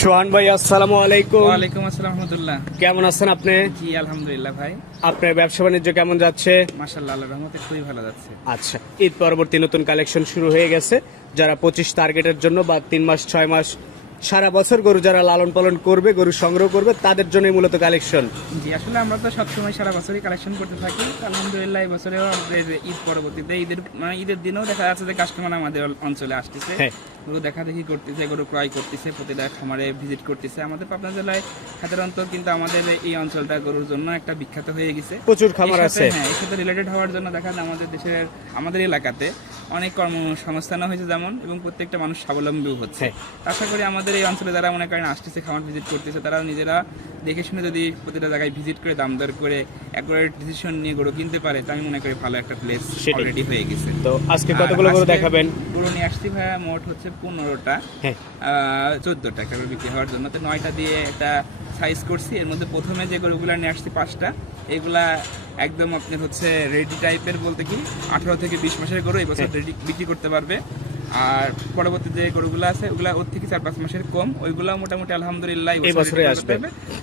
সোহান ভাই আসসালামু আলাইকুম। ওয়ালাইকুম আসসালাম রহমতুল্লাহ। কেমন আছেন আপনি? জি আলহামদুলিল্লাহ ভাই। আপনার ব্যবসা বাণিজ্য কেমন যাচ্ছে? মাশাল্লাহ আল্লাহর রহমতে খুবই ভালো যাচ্ছে। আচ্ছা ঈদ পরবর্তী নতুন কালেকশন শুরু হয়ে গেছে। যারা পঁচিশ টার্গেটের জন্য বা তিন মাস ছয় মাস সারা বছর গরু যারা লালন পালন করবে গরু সংগ্রহ করবে তাদের জন্যই মূলত কালেকশন জি আসলে আমরা তো সবসময় সারা বছরই কালেকশন করতে থাকি। আলহামদুলিল্লাহ এই বছরেও আমাদের ঈদ পরবর্তীতে ঈদের মানে ঈদের দিনেও দেখা যাচ্ছে যে কাস্টমার আমাদের অঞ্চলে আসতেছে। হ্যাঁ। গরু দেখা দেখি করতেছে গরু ক্রয় করতেছে প্রতিটা খামারে ভিজিট করতেছে। আমাদের পাবনা জেলায় সাধারণত কিন্তু আমাদের এই অঞ্চলটা গরুর জন্য একটা বিখ্যাত হয়ে গেছে। প্রচুর খামার আছে। হ্যাঁ এর সাথে রিলেটেড হওয়ার জন্য দেখা যায় আমাদের দেশের আমাদের এলাকাতে অনেক কর্মসংস্থানও হয়েছে যেমন এবং প্রত্যেকটা মানুষ স্বাবলম্বীও হচ্ছে। হ্যাঁ। আশা করি আমাদের এই অঞ্চলে যারা মনে করেন আসতেছে খামার ভিজিট করতেছে তারা নিজেরা দেখে শুনে যদি প্রতিটা জায়গায় ভিজিট করে দাম দর করে একবারে ডিসিশন নিয়ে গরু কিনতে পারে তা আমি মনে করি ভালো একটা প্লেস। অলরেডি হয়ে গেছে। তো আজকে কতগুলো গরু দেখাবেন? গরু নিয়ে আসছি ভাইয়া মোট হচ্ছে পনেরোটা। হ্যাঁ। চোদ্দোটা একটা করে বিক্রি হওয়ার জন্য। তো নয়টা দিয়ে একটা সাইজ করছি। এর মধ্যে প্রথমে যে গরুগুলো নিয়ে আসছি পাঁচটা এগুলা একদম আপনার হচ্ছে রেডি টাইপের বলতে কি আঠারো থেকে বিশ মাসের গরু এই বছর রেডি বিক্রি করতে পারবে। আর পরবর্তী যে গরুগুলো আছে ওগুলা ওর থেকে চার পাঁচ মাসের কম। ওইগুলা মোটামুটি আলহামদুলিল্লাহ এই বছরে আসবে।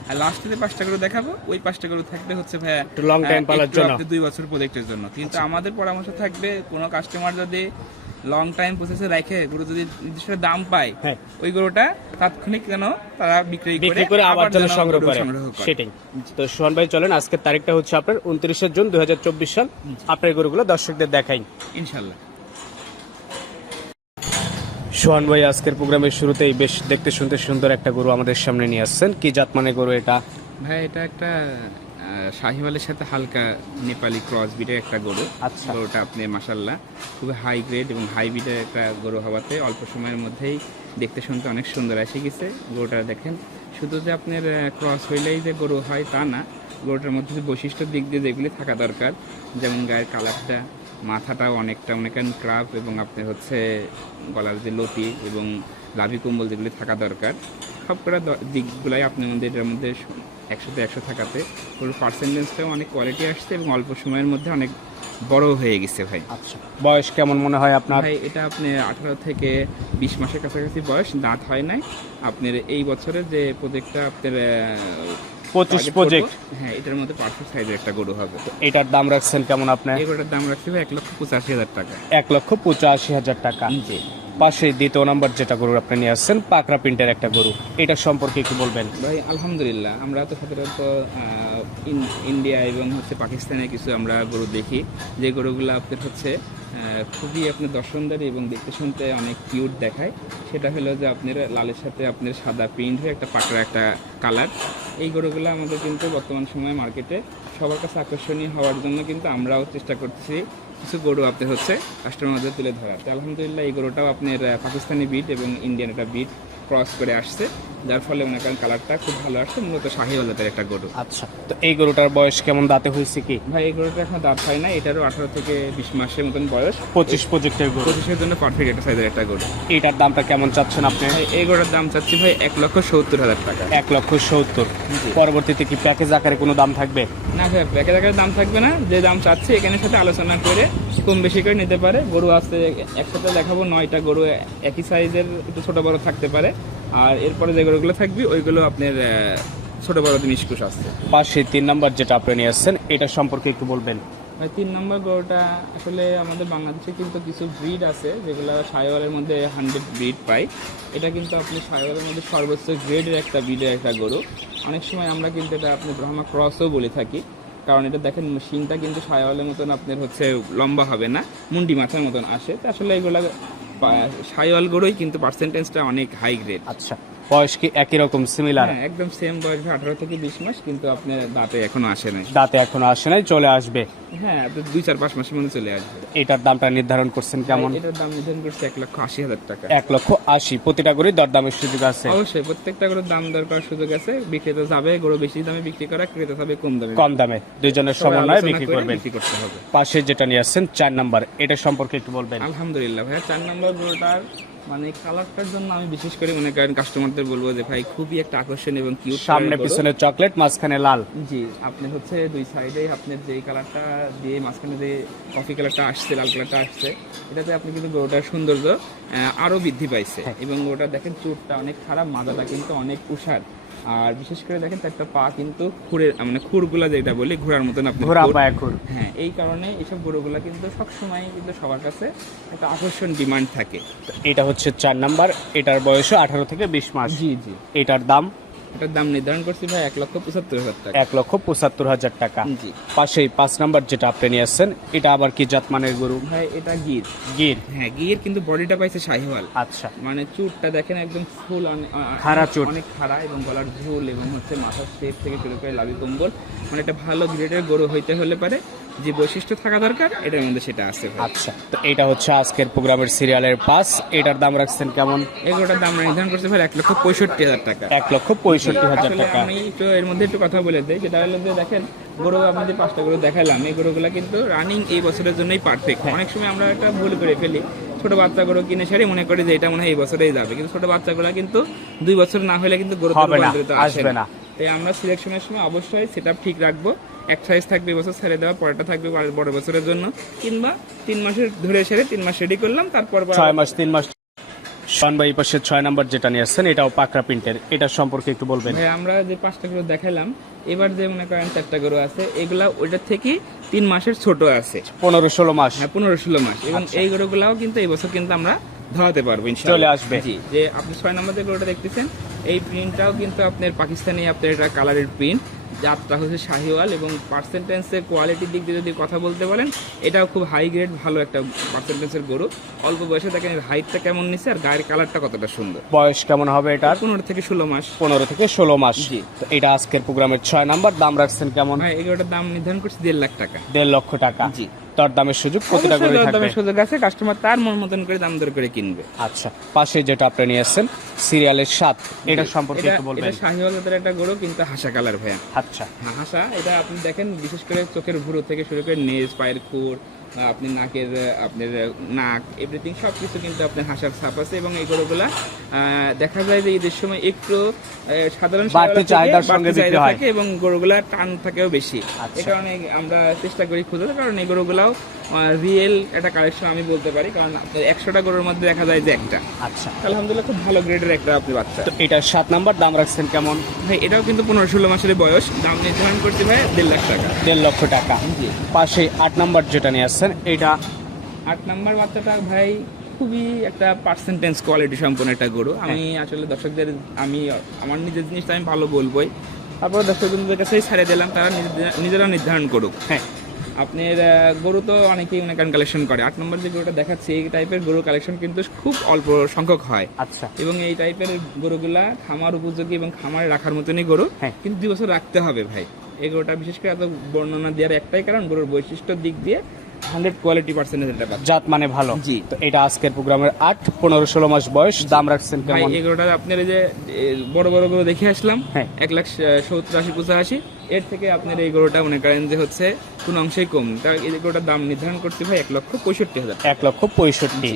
আর লাস্টে যে পাঁচটা গরু দেখাবো ওই পাঁচটা গরু থাকবে হচ্ছে ভাইয়া একটু time আহ, পালার জন্য। দুই বছর প্রজেক্টের জন্য। কিন্তু আমাদের পরামর্শ থাকবে কোনো কাস্টমার যদি লং টাইম প্রসেসে রাখে গরু যদি নির্দিষ্ট দাম পায় হ্যাঁ। ওই গরুটা তাৎক্ষণিক যেন তারা বিক্রি বিক্রি করে আবার যেন সংগ্রহ করে। সেটাই। তো সোহান ভাই চলেন আজকের তারিখটা হচ্ছে আপনার উনত্রিশে জুন দুই হাজার চব্বিশ সাল। আপনার গরুগুলো দর্শকদের দেখাই। ইনশাল্লাহ। সোহান ভাই আজকের প্রোগ্রামের শুরুতেই বেশ দেখতে শুনতে সুন্দর একটা গরু আমাদের সামনে নিয়ে আসছেন। কি জাত মানে গরু এটা? ভাই এটা একটা শাহিওয়ালের সাথে হালকা নেপালি ক্রস বিটের একটা গরু। আচ্ছা। গরুটা আপনি মাসাল্লাহ খুবই হাই গ্রেড এবং হাই বিটের একটা গরু হওয়াতে অল্প সময়ের মধ্যেই দেখতে শুনতে অনেক সুন্দর এসে গেছে। গরুটা দেখেন শুধু যে আপনার ক্রস হইলেই যে গরু হয় তা না গরুটার মধ্যে যে বৈশিষ্ট্যের দিক দিয়ে যেগুলি থাকা দরকার যেমন গায়ের কালারটা মাথাটাও অনেকটা অনেকান ক্রাফ এবং আপনার হচ্ছে গলার যে লতি এবং লাভি কম্বল যেগুলি থাকা দরকার সব কটা দ- দিকগুলাই আপনি আমাদের এটার মধ্যে একশোতে একশো থাকাতে ওর পার্সেন্টেজটাও অনেক কোয়ালিটি আসছে এবং অল্প সময়ের মধ্যে অনেক বড় হয়ে গেছে ভাই। আচ্ছা বয়স কেমন মনে হয় আপনার? ভাই এটা আপনি আঠারো থেকে বিশ মাসের কাছাকাছি বয়স দাঁত হয় নাই। আপনার এই বছরের যে প্রজেক্টটা আপনার পঁচিশ প্রজেক্ট হ্যাঁ এটার মধ্যে পারফেক্ট সাইজের একটা গরু হবে। এটার দাম রাখছেন কেমন আপনার এই গরুটার দাম রাখছি এক লক্ষ পঁচাশি হাজার টাকা। এক লক্ষ পঁচাশি হাজার টাকা। জি। পাশে দ্বিতীয় নম্বর যেটা গরু আপনি নিয়ে আসছেন পাকরা প্রিন্টের একটা গরু। এটা সম্পর্কে একটু বলবেন। ভাই, আলহামদুলিল্লাহ, আমরা তো সাধারণত ইন্ডিয়া এবং হচ্ছে পাকিস্তানে কিছু আমরা গরু দেখি। যে গরুগুলো আপনার হচ্ছে খুবই আপনার দর্শনদারি এবং দেখতে শুনতে অনেক কিউট দেখায়। সেটা হলো যে আপনার লালের সাথে আপনার সাদা প্রিন্ট হয়ে একটা পাকড়া, একটা কালার এই গরুগুলো আমাদের কিন্তু বর্তমান সময়ে মার্কেটে সবার কাছে আকর্ষণীয় হওয়ার জন্য কিন্তু আমরাও চেষ্টা করতেছি কিছু গরু আপনার হচ্ছে কাস্টমার মধ্যে তুলে ধরার তো আলহামদুলিল্লাহ এই গরুটাও আপনার পাকিস্তানি বিট এবং ইন্ডিয়ান একটা বিট ক্রস করে আসছে। যার ফলে মনে করেন কালারটা খুব ভালো আসছে মূলত শাহিওয়াল জাতের একটা গরু। আচ্ছা তো এই গরুটার বয়স কেমন দাঁতে হয়েছে কি? ভাই এই গরুটা এখন দাঁত হয় না এটারও আঠারো থেকে বিশ মাসের মতন বয়স। পঁচিশ প্রজেক্টের গরু। পঁচিশের জন্য পারফেক্ট একটা সাইজের একটা গরু। এটার দামটা কেমন চাচ্ছেন আপনি? এই গরুর দাম চাচ্ছি ভাই এক লক্ষ সত্তর হাজার টাকা। এক লক্ষ সত্তর। পরবর্তীতে কি প্যাকেজ আকারে কোনো দাম থাকবে? না ভাই প্যাকেজ আকারে দাম থাকবে না যে দাম চাচ্ছে এখানে সাথে আলোচনা করে কম বেশি করে নিতে পারে। গরু আছে একসাথে দেখাবো নয়টা গরু একই সাইজের একটু ছোট বড় থাকতে পারে। আর এরপরে যে গরুগুলো থাকবে ওইগুলো আপনার ছোট বড় মিসকুশ আসছে পাশে তিন নম্বর যেটা আপনি নিয়ে আসছেন এটা সম্পর্কে একটু বলবেন। ভাই তিন নম্বর গরুটা আসলে আমাদের বাংলাদেশে কিন্তু কিছু ব্রিড আছে যেগুলো সাইওয়ালের মধ্যে হান্ড্রেড ব্রিড পাই। এটা কিন্তু আপনি সাইওয়ালের মধ্যে সর্বোচ্চ গ্রেডের একটা ব্রিডের একটা গরু। অনেক সময় আমরা কিন্তু এটা আপনি ব্রহ্মা ক্রসও বলে থাকি কারণ এটা দেখেন শিনটা কিন্তু সাইওয়ালের মতন আপনার হচ্ছে লম্বা হবে না মুন্ডি মাথার মতন আসে। তো আসলে এগুলো সাইওয়াল গরুই কিন্তু পার্সেন্টেজটা অনেক হাই গ্রেড আচ্ছা। বয়স কি একই রকম সিমিলার হ্যাঁ একদম সেম বয়স আঠারো থেকে বিশ মাস কিন্তু আপনার দাঁতে এখনও আসে নাই। দাঁতে এখনও আসে নাই চলে আসবে। হ্যাঁ দুই চার পাঁচ মাসের মধ্যে চলে আসবে। এটার দামটা নির্ধারণ করছেন কেমন? এটার দাম নির্ধারণ করছে এক লক্ষ আশি হাজার টাকা। এক লক্ষ আশি প্রতিটা করে দরদামের সুযোগ আছে। অবশ্যই প্রত্যেকটা গরুর দাম দর করার সুযোগ আছে। বিক্রেতা যাবে গরু বেশি দামে বিক্রি করা ক্রেতা যাবে কম দামে কম দামে। দুইজনের সমন্বয়ে বিক্রি করে করবেন। বিক্রি করতে হবে। পাশে যেটা নিয়ে আসছেন চার নাম্বার এটা সম্পর্কে একটু বলবেন। আলহামদুলিল্লাহ ভাইয়া চার নম্বর গরুটার মানে কালারটার জন্য আমি বিশেষ করে মনে করেন কাস্টমারদের বলব যে ভাই খুবই একটা আকর্ষণ এবং কিউট সামনে পিছনে চকলেট মাঝখানে লাল। জি আপনি হচ্ছে দুই সাইডে আপনার যে কালারটা দিয়ে মাঝখানে যে কফি কালারটা আসছে লাল কালারটা আসছে এটাতে আপনি কিন্তু গরুটার সৌন্দর্য আহ, আরও বৃদ্ধি পাইছে। হ্যাঁ। এবং ওটা দেখেন চোরটা অনেক খারাপ মাদাটা কিন্তু অনেক উষার। আর বিশেষ করে দেখেন একটা পা কিন্তু খুঁড়ের মানে খুরগুলা যেটা বলি ঘোড়ার মতন আপনি ঘোরা খুর। পায়া ঘুর হ্যাঁ এই কারণে এইসব গরুগুলা কিন্তু সবসময় কিন্তু সবার কাছে একটা আকর্ষণ ডিমান্ড থাকে। এটা হচ্ছে চার নাম্বার এটার বয়সও আঠারো থেকে বিশ মাস। জি জি। এটার দাম এটার দাম নির্ধারণ করছি ভাই এক লক্ষ পঁচাত্তর হাজার টাকা। এক লক্ষ পঁচাত্তর হাজার টাকা। জি। পাশেই পাঁচ নাম্বার যেটা আপনি নিয়ে আসছেন এটা আবার কি জাতমানের গরু? ভাই এটা গির। গির? হ্যাঁ গির কিন্তু বডিটা পাইছে শাহিওয়াল। আচ্ছা। মানে চুটটা দেখেন একদম ফুল খাড়া চুট। অনেক খাড়া এবং গলার ঝোল এবং হচ্ছে মাথার শেপ থেকে শুরু করে লাভি কম্বল। মানে একটা ভালো গ্রেডের গরু হইতে হলে পারে। যে বৈশিষ্ট্য থাকা দরকার এটার মধ্যে সেটা আছে আচ্ছা তো এটা হচ্ছে আজকের প্রোগ্রামের সিরিয়ালের পাস। এটার দাম রাখছেন কেমন? এগুলোটার দাম নির্ধারণ করতে পারি এক লক্ষ পঁয়ষট্টি হাজার টাকা। এক লক্ষ পঁয়ষট্টি হাজার টাকা। আমি একটু এর মধ্যে একটু কথা বলে দিই যেটা হলো যে দেখেন গরু আমি যে পাঁচটা গরু দেখালাম। এই গরুগুলো কিন্তু রানিং এই বছরের জন্যই পারফেক্ট হ্যাঁ। অনেক সময় আমরা একটা ভুল করে ফেলি। ছোট বাচ্চা গরু কিনে সারি মনে করি যে এটা মনে হয় এই বছরেই যাবে। কিন্তু ছোট বাচ্চাগুলো কিন্তু দুই বছর না হলে কিন্তু গরু আসবে না। তাই আমরা সিলেকশনের সময় অবশ্যই সেটা ঠিক রাখব। এক সাইজ থাকবে এবছর ছেড়ে দেওয়া পরেরটা থাকবে বড় বছরের জন্য। কিংবা তিন মাসের ধরে সেরে তিন মাস রেডি করলাম তারপর ছয় মাস তিন মাস। শন ভাই পাশে ছয় নাম্বার যেটা নিয়ে আসছেন এটাও পাকড়া প্রিন্টের এটা সম্পর্কে একটু বলবেন। ভাই আমরা যে পাঁচটা গরু দেখালাম এবার যে মনে করেন চারটা গরু আছে এগুলা ওইটার থেকে তিন মাসের ছোট আছে। পনেরো ষোলো মাস। হ্যাঁ পনেরো ষোলো মাস। এবং এই গরুগুলাও কিন্তু এই বছর কিন্তু আমরা ধরাতে পারব চলে আসবে। জি যে আপনি ছয় নম্বর যে গরুটা দেখতেছেন এই প্রিন্টটাও কিন্তু আপনার পাকিস্তানি আপনার এটা কালারের প্রিন্ট জাতটা হচ্ছে শাহিওয়াল এবং পার্সেন্টেন্সের কোয়ালিটির দিক দিয়ে যদি কথা বলতে বলেন এটাও খুব হাই গ্রেড ভালো একটা পার্সেন্টেন্সের গরু। অল্প বয়সে দেখেন হাইটটা কেমন নিচ্ছে আর গায়ের কালারটা কতটা সুন্দর। বয়স কেমন হবে এটা পনেরো থেকে ষোলো মাস। পনেরো থেকে ষোলো মাস। জি। তো এটা আজকের প্রোগ্রামের ছয় নাম্বার। দাম রাখছেন কেমন? ভাই এগুলোটার দাম নির্ধারণ করছি দেড় লাখ টাকা। দেড় লক্ষ টাকা। জি। দর দামের সুযোগ প্রতিটা করে থাকবে। সুযোগ আছে কাস্টমার তার মন মতন করে দাম দর করে কিনবে। আচ্ছা পাশে যেটা আপনি নিয়ে আসছেন সিরিয়ালের সাত এটা সম্পর্কে একটু বলবেন। এটা শাহিওয়াল জাতের একটা গরু কিন্তু হাসা কালার ভাইয়া। আচ্ছা। হ্যাঁ, হাসা এটা আপনি দেখেন বিশেষ করে চোখের ভুরু থেকে শুরু করে নেজ পায়ের খুর আপনি নাকের আপনার নাক এভরিথিং সব কিছু কিন্তু আপনার হাসার ছাপ আছে এবং এই গরুগুলা আহ, দেখা যায় যে ঈদের সময় একটু সাধারণ। থাকে এবং গরুগুলা টান থাকেও বেশি আচ্ছা। এ কারণে আমরা চেষ্টা করি খুঁজতে কারণ এই গরুগুলাও রিয়েল একটা কালেকশন আমি বলতে পারি কারণ আপনার একশোটা গরুর মধ্যে দেখা যায় যে একটা। আচ্ছা। আলহামদুলিল্লাহ খুব ভালো গ্রেডের একটা আপনি বাচ্চা। তো এটা সাত নাম্বার দাম রাখছেন কেমন? ভাই এটাও কিন্তু পনেরো ষোলো মাসের বয়স দাম নির্ধারণ করতে ভাই দেড় লাখ টাকা। দেড় লক্ষ টাকা। পাশে আট নাম্বার যেটা নিয়ে আসছেন এটা আট নাম্বার বাচ্চাটা ভাই খুবই একটা পার্সেন্টেজ কোয়ালিটি সম্পন্ন একটা গরু। আমি আসলে দর্শকদের আমি আমার নিজের জিনিসটা আমি ভালো বলবোই। তারপর দর্শকদের কাছেই ছাড়ে দিলাম তারা নিজেরা নির্ধারণ করুক। হ্যাঁ। আপনার গরু তো অনেকেই অনেক কালেকশন করে। আট নম্বর যে গরুটা দেখাচ্ছি এই টাইপের গরু কালেকশন কিন্তু খুব অল্প সংখ্যক হয়। আচ্ছা। এবং এই টাইপের গরুগুলা খামার উপযোগী এবং খামারে রাখার মতনই গরু হ্যাঁ। কিন্তু দুই বছর রাখতে হবে ভাই। এই গরুটা বিশেষ করে এত বর্ণনা দেওয়ার একটাই কারণ গরুর বৈশিষ্ট্য দিক দিয়ে হান্ড্রেড কোয়ালিটি পার্সেন্টেজ একটা পাচ্ছে জাত মানে ভালো। জি। তো এটা আজকের প্রোগ্রামের আট পনেরো ষোলো মাস বয়স দাম রাখছেন কেমন? এই গরুটা আপনার এই যে বড় বড় গরু দেখে আসলাম। হ্যাঁ। এক লাখ সত্তর আশি পঁচাশি। এর থেকে আপনার এই গরুটা মনে করেন যে হচ্ছে কোন অংশেই কম। তা এই গরুটার দাম নির্ধারণ করতে ভাই এক লক্ষ পঁয়ষট্টি হাজার এক লক্ষ পঁয়ষট্টি।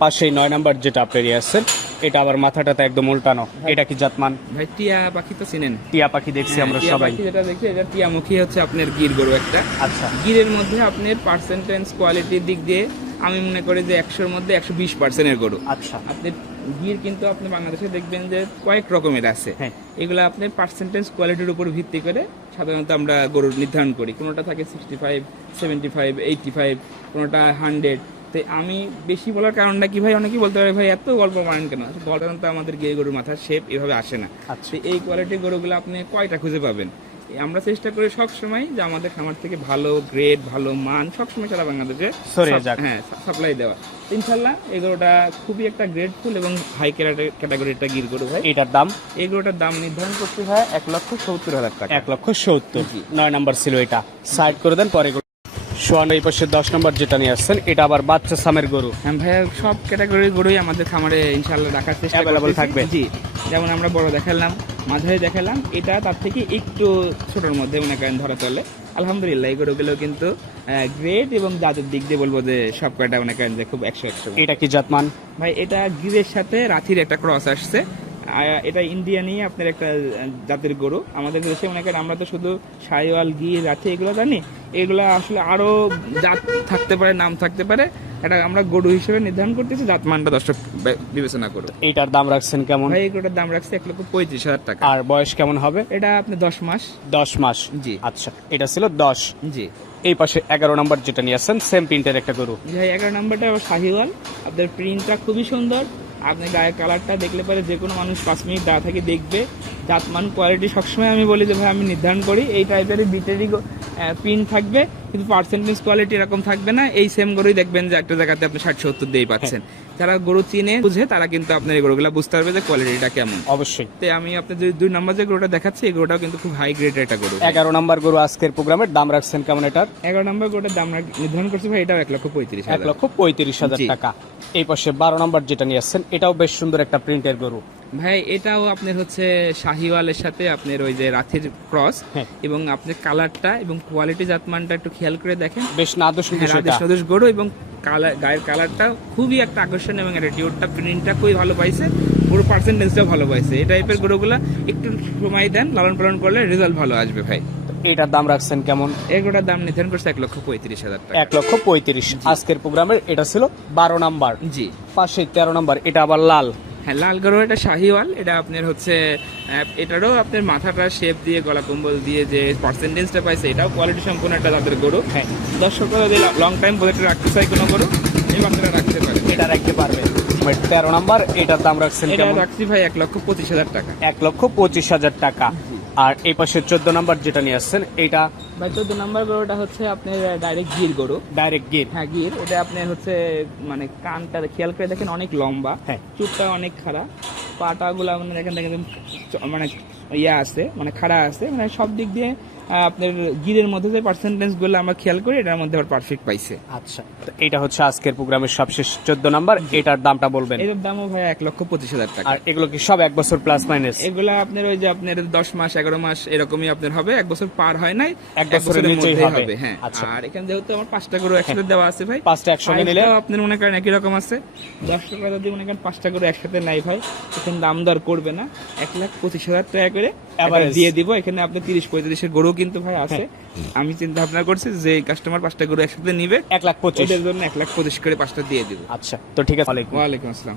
পাশেই নয় নাম্বার যেটা আপনি নিয়ে আসছেন এটা আবার মাথাটাতে একদম উল্টানো। এটা কি জাতমান? ভাই টিয়া পাখি তো চিনেন? টিয়া পাখি দেখছি আমরা সবাই। যেটা দেখছি এটা টিয়ামুখী হচ্ছে আপনার গির গরু একটা। আচ্ছা। গিরের মধ্যে আপনার পার্সেন্টেজ কোয়ালিটির দিক দিয়ে আমি মনে করি যে একশোর মধ্যে একশো বিশ পার্সেন্টের গরু। আচ্ছা। আপনি গির কিন্তু আপনি বাংলাদেশে দেখবেন যে কয়েক রকমের আছে। হ্যাঁ। এগুলো আপনার পার্সেন্টেজ কোয়ালিটির উপর ভিত্তি করে সাধারণত আমরা গরু নির্ধারণ করি। কোনোটা থাকে sixty five seventy five eighty five কোনোটা হান্ড্রেড তো আমি বেশি বলার কারণটা কি ভাই? অনেকেই বলতে পারে ভাই এত গল্প মানেন কেন? সাধারণত আমাদের গিয়ে গরুর মাথার শেপ এভাবে আসে না। আচ্ছা। তো এই কোয়ালিটির গরুগুলো আপনি কয়টা খুঁজে পাবেন? আমরা চেষ্টা করি সব সময় যে আমাদের খামার থেকে ভালো গ্রেড ভালো মান সব সময় সারা বাংলাদেশে। হ্যাঁ সাপ্লাই দেওয়া। তো ইনশাল্লাহ এই গরুটা খুবই একটা গ্রেডফুল এবং হাই ক্যাটাগরির একটা গির গরু ভাই। এটার দাম? এই গরুটার দাম নির্ধারণ করতে হয় এক লক্ষ সত্তর হাজার টাকা। এক লক্ষ সত্তর। নয় নাম্বার ছিল এটা সাইড করে দেন পরে সোয়ান এই পাশে দশ নম্বর যেটা নিয়ে আসছেন এটা আবার বাচ্চা সামের গরু। হ্যাঁ ভাইয়া সব ক্যাটাগরির গরুই আমাদের খামারে ইনশাল্লাহ রাখার চেষ্টা থাকবে। জি যেমন আমরা বড় দেখালাম মাঝারি দেখালাম এটা তার থেকে একটু ছোটোর মধ্যে মনে করেন ধরা চলে। আলহামদুলিল্লাহ এই গরুগুলো কিন্তু গ্রেড এবং জাতের দিক দিয়ে বলব যে সব কয়টা মনে করেন যে খুব একশো একশো। এটা কি জাতমান? ভাই এটা গিরের সাথে রাথির একটা ক্রস আসছে। এটা ইন্ডিয়ানই আপনার একটা জাতের গরু। আমাদের দেশে মনে করেন আমরা তো শুধু সাইওয়াল গির রাথি এগুলো জানি। এগুলো আসলে আরও জাত থাকতে পারে নাম থাকতে পারে। এটা আমরা গরু হিসেবে নির্ধারণ করতেছি জাত মানটা দর্শক বিবেচনা করো এইটার দাম রাখছেন কেমন? ভাই এই গরুটার দাম রাখছে এক লক্ষ পঁয়ত্রিশ হাজার টাকা। আর বয়স কেমন হবে? এটা আপনি দশ মাস। দশ মাস? জি। আচ্ছা এটা ছিল দশ। জি। এই পাশে এগারো নম্বর যেটা নিয়ে আসছেন সেম প্রিন্টের একটা গরু। ভাই এগারো নম্বরটা আবার শাহিওয়াল আপনার প্রিন্টটা খুবই সুন্দর। আপনি গায়ের কালারটা দেখলে পরে যে কোনো মানুষ পাঁচ মিনিট দাঁড়া থেকে দেখবে। জাতমান কোয়ালিটি সবসময় আমি বলি যে ভাই আমি নির্ধারণ করি। এই টাইপেরই বিটেরই প্রিন্ট থাকবে কিন্তু পার্সেন্টেজ কোয়ালিটি এরকম থাকবে না। এই সেম গরুই দেখবেন যে একটা জায়গাতে আপনি ষাট সত্তর দিয়ে পাচ্ছেন। যারা গরু চিনে বুঝে তারা কিন্তু আপনার এই গরুগুলো বুঝতে পারবে যে কোয়ালিটিটা কেমন। অবশ্যই। তো আমি আপনার যে দুই নম্বর যে গরুটা দেখাচ্ছি এই গরুটাও কিন্তু খুব হাই গ্রেডের একটা গরু। এগারো নম্বর গরু আজকের প্রোগ্রামের দাম রাখছেন কেমন এটার? এগারো নম্বর গরুটার দাম নির্ধারণ করছি ভাই এটাও এক লক্ষ পঁয়ত্রিশ এক লক্ষ পঁয়ত্রিশ হাজার টাকা। এই পাশে বারো নম্বর যেটা নিয়ে আসছেন এটাও বেশ সুন্দর একটা প্রিন্টের গরু। ভাই এটাও আপনার হচ্ছে শাহিওয়ালের সাথে আপনার ওই যে রাথির ক্রস হ্যাঁ। এবং আপনার কালারটা এবং কোয়ালিটি জাতমানটা একটু খেয়াল করে দেখেন। বেশ নাদুস হ্যাঁ, রাধেশ গরু এবং কালার গায়ের কালারটা খুবই একটা আকর্ষণ এবং অ্যাটিটিউডটা প্রিন্টটা খুবই ভালো পাইছে। পুরো পার্সেন্টেজটাও ভালো পাইছে। এই টাইপের গরুগুলা একটু সময় দেন লালন পালন করলে রেজাল্ট ভালো আসবে ভাই। এটার দাম রাখছেন কেমন? এগুলোর দাম নির্ধারণ করছে এক লক্ষ পঁয়ত্রিশ হাজার টাকা। এক লক্ষ পঁয়ত্রিশ। আজকের প্রোগ্রামের এটা ছিল বারো নাম্বার। জি। পাশে তেরো নাম্বার। এটা আবার লাল। হ্যাঁ লাল গরু এটা শাহিওয়াল এটা আপনার হচ্ছে এটারও আপনার মাথাটা শেপ দিয়ে গলা কম্বল দিয়ে যে পার্সেন্টেজটা পাইছে এটাও কোয়ালিটি সম্পূর্ণ একটা তাদের গরু। হ্যাঁ দর্শক যদি লং টাইম প্রজেক্টে রাখতে চাই কোনো গরু এই বাচ্চাটা রাখতে পারে। এটা রাখতে পারবে। তেরো নাম্বার এটার দাম রাখছেন এটা রাখছি ভাই এক লক্ষ পঁচিশ হাজার টাকা। এক লক্ষ পঁচিশ হাজার টাকা। আর এই পাশে চোদ্দ নাম্বার যেটা নিয়ে আসছেন এটা ভাই চোদ্দ নাম্বার গরুটা হচ্ছে আপনি ডাইরেক্ট গির গরু। ডাইরেক্ট গির। হ্যাঁ গির। ওটা আপনি হচ্ছে মানে কানটা খেয়াল করে দেখেন অনেক লম্বা। হ্যাঁ। চুপটা অনেক খাড়া। পাটা গুলা মানে দেখেন দেখেন মানে ইয়া আছে মানে খাড়া আছে। মানে সব দিক দিয়ে আপনার গিরের মধ্যে যে পার্সেন্টেজগুলো আমরা খেয়াল করি এটার মধ্যে আবার পারফেক্ট পাইছে। আচ্ছা। এটা হচ্ছে আজকের প্রোগ্রামের সবশেষ চোদ্দ নাম্বার। এটার দামটা বলবেন? এর দামও ভাই এক লক্ষ পঁচিশ হাজার টাকা। আর এগুলো কি সব এক বছর প্লাস মাইনাস এগুলা আপনার ওই যে আপনার দশ মাস এগারো মাস এরকমই আপনার হবে। এক বছর পার হয় নাই এক বছরের নিচেই হবে। হ্যাঁ। আচ্ছা। আর এখানে যেহেতু আমার পাঁচটা গরু একসাথে দেওয়া আছে ভাই পাঁচটা একসঙ্গে নিলে? আপনার মনে করেন একই রকম আছে। দশ টাকা যদি মনে করেন পাঁচটা করে একসাথে নাই ভাই এখানে দাম দর করবে না। এক লাখ পঁচিশ হাজার টাকা করে। দিয়ে দিব। এখানে আপনি তিরিশ পঁয়ত্রিশের গরু কিন্তু ভাই আছে। আমি চিন্তা ভাবনা করছি যে কাস্টমার পাঁচটা গরু একসাথে নিবে। এক লাখ পঁচিশ। জন্য এক লাখ পঁচিশ করে পাঁচটা দিয়ে দিব। আচ্ছা তো ঠিক আছে। ওয়ালাইকুম আসসালাম।